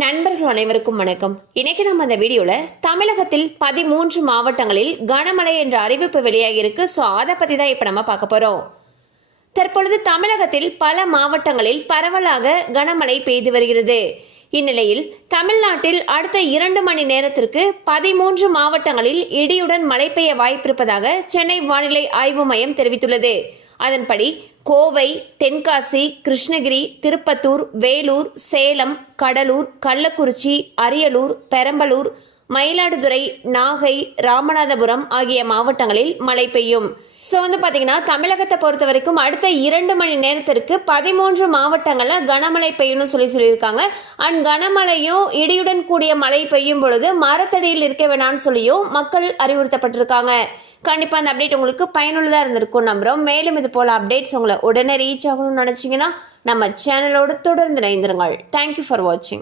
நண்பர்கள் அனைவருக்கும் வணக்கம். இன்னைக்கு நம்ம அந்த வீடியோல தமிழகத்தில் பதிமூன்று மாவட்டங்களில் கனமழை என்ற அறிவிப்பு வெளியாகி இருக்கு ஸோ அதை பத்தி தான் இப்போ நம்ம பார்க்க போறோம். தற்பொழுது தமிழகத்தில் பல மாவட்டங்களில் பரவலாக கனமழை பெய்து வருகிறது. இந்நிலையில் தமிழ்நாட்டில் அடுத்த இரண்டு மணி நேரத்திற்கு பதிமூன்று மாவட்டங்களில் இடியுடன் மழை பெய்ய வாய்ப்பிருப்பதாக சென்னை வானிலை ஆய்வு மையம் தெரிவித்துள்ளது. அதன்படி கோவை தென்காசி கிருஷ்ணகிரி திருப்பத்தூர் வேலூர் சேலம் கடலூர் கள்ளக்குறிச்சி அரியலூர் பெரம்பலூர் மயிலாடுதுறை நாகை ராமநாதபுரம் ஆகிய மாவட்டங்களில் மழை பெய்யும். ஸோ வந்து பார்த்தீங்கன்னா தமிழகத்தை பொறுத்த வரைக்கும் அடுத்த இரண்டு மணி நேரத்திற்கு பதிமூன்று மாவட்டங்களில் கனமழை பெய்யும்னு சொல்லி சொல்லியிருக்காங்க. அண்ட் கனமழையும் இடியுடன் கூடிய மழை பெய்யும் பொழுது மரத்தடியில் இருக்க வேணாம்னு சொல்லியும் மக்கள் அறிவுறுத்தப்பட்டிருக்காங்க. கண்டிப்பாக அந்த அப்டேட் உங்களுக்கு பயனுள்ளதாக இருந்திருக்கும் நம்புகிறோம் மேலும் இது போல் அப்டேட்ஸ் உங்களை உடனே ரீச் ஆகணும்னு நினச்சிங்கன்னா நம்ம சேனலோடு தொடர்ந்து இணைந்திருங்கள். தேங்க்யூ ஃபார் வாட்சிங்